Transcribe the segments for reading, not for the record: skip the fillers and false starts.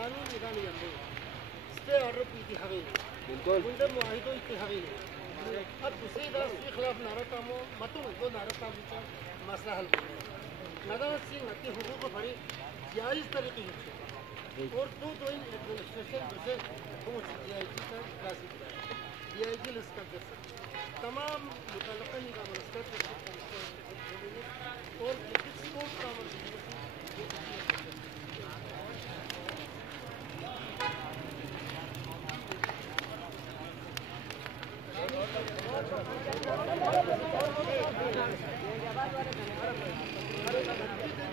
कानून निकाली जाते स्टे ऑर्डर की इतिहादी बिल्कुल उनके मुआहिदों इतिहादी अब दूसरी तरफ के खिलाफ नारा कामों मतों दो नारा कामों का मसला हल करना नदावत सिंह नती हुकूक भरी जायज़ तरीके से और दो इन एडमिनिस्ट्रेशन दूसरे पहुँच DIG का क्लासिक DIG लिस्ट कर सकते तमाम मुतल्लिक़ा निगरान मिनिस्टर और किसी को काम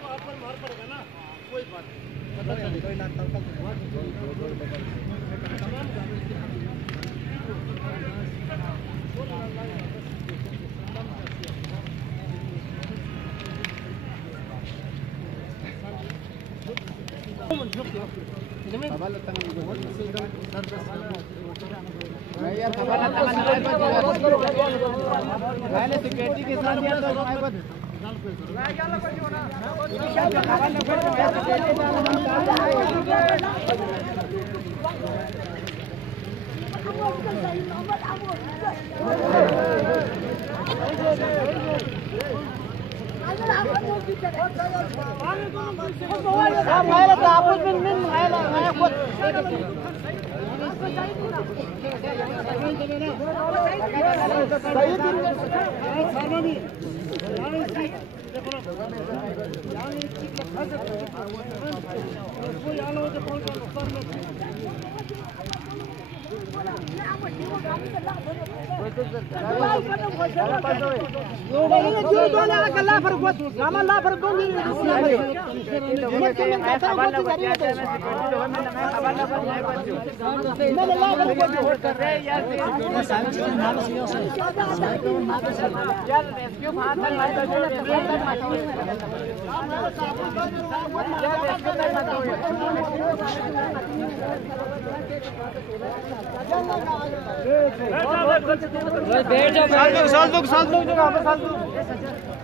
आप पर मार पड़ेगा ना कोई बात नहीं कोई ना तमाम सिक्योरिटी के साथ साल दो